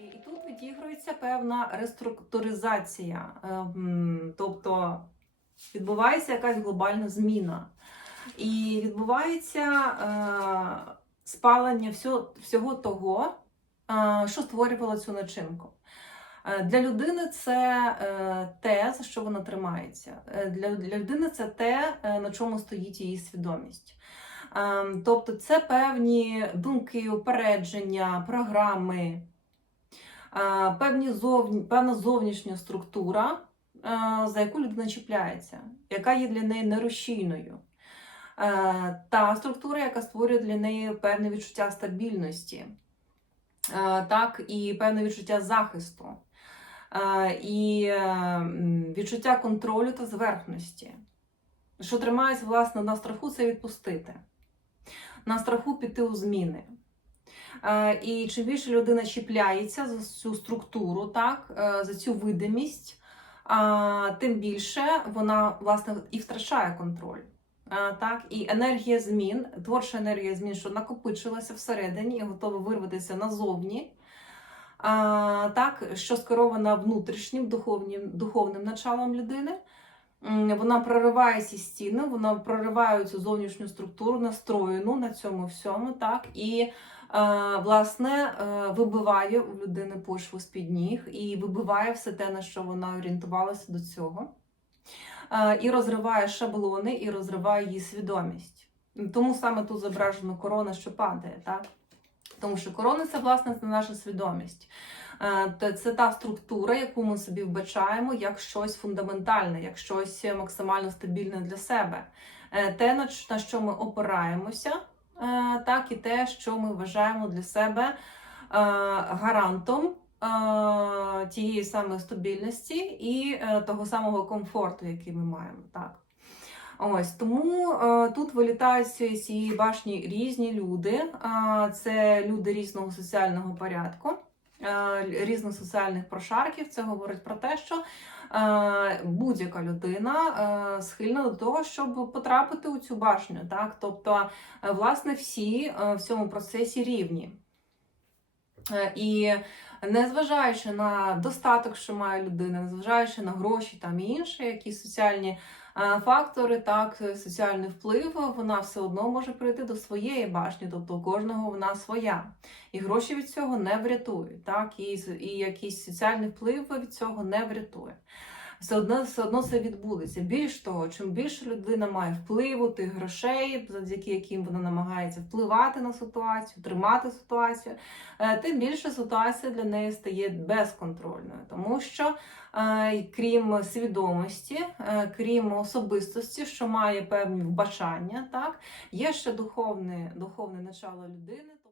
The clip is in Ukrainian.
відбувається певна реструктуризація, е, тобто відбувається якась глобальна зміна. І відбувається е, спалення всього, того, е, що створювало цю начинку. Для людини це те, за що вона тримається. Для, людини це те, на чому стоїть її свідомість. Е, Тобто це певні думки, упередження, програми, певні зовні, певна зовнішня структура, за яку людина чіпляється, яка є для неї нерушійною. Та структура, яка створює для неї певне відчуття стабільності, так, і певне відчуття захисту, і е, відчуття контролю та зверхності. Що тримається, власне, на страху, це відпустити. На страху піти у зміни. Е, І чим більше людина чіпляється за цю структуру, так, е, за цю видимість, тим більше вона власне і втрачає контроль. Так, і енергія змін, творча енергія змін, що накопичилася всередині і готова вирватися назовні. Так, що скерована внутрішнім духовнім, духовним началом людини. Вона прориває ці стіни, вона прориває цю зовнішню структуру, настроєну на цьому всьому, так, і е, власне е, вибиває у людини почву з-під ніг і вибиває все те, на що вона орієнтувалася до цього. Е, І розриває шаблони, і розриває її свідомість. Тому саме тут зображена корона, що падає, так? Тому що корона це власне це наша свідомість. Е, Це та структура, яку ми собі вбачаємо як щось фундаментальне, як щось максимально стабільне для себе. Е, Те, на що ми опираємося, е, так і те, що ми вважаємо для себе е, гарантом е, тієї самої стабільності і е, того самого комфорту, який ми маємо. Так. Ось тому е, тут вилітають з цієї- башні різні люди. Е, це люди різного соціального порядку, е, різних соціальних прошарків. Це говорить про те, що е, будь-яка людина е, схильна до того, щоб потрапити у цю башню. Так? Тобто, е, власне, всі е, в цьому процесі рівні. Е, І незважаючи на достаток, що має людина, незважаючи на гроші там і інші якісь соціальні е, фактори, так, е, соціальний вплив, вона все одно може прийти до своєї башні, тобто у кожного вона своя. І гроші від цього не врятують, так, і, і якийсь соціальний вплив від цього не врятує. Все одно, все одно це відбудеться. Більш того, чим більше людина має впливу, тих грошей, завдяки яким вона намагається впливати на ситуацію, тримати ситуацію, е, тим більше ситуація для неї стає безконтрольною, тому що е, крім свідомості, е, крім особистості, що має певні вбачання, так є ще духовне, духовне начало людини.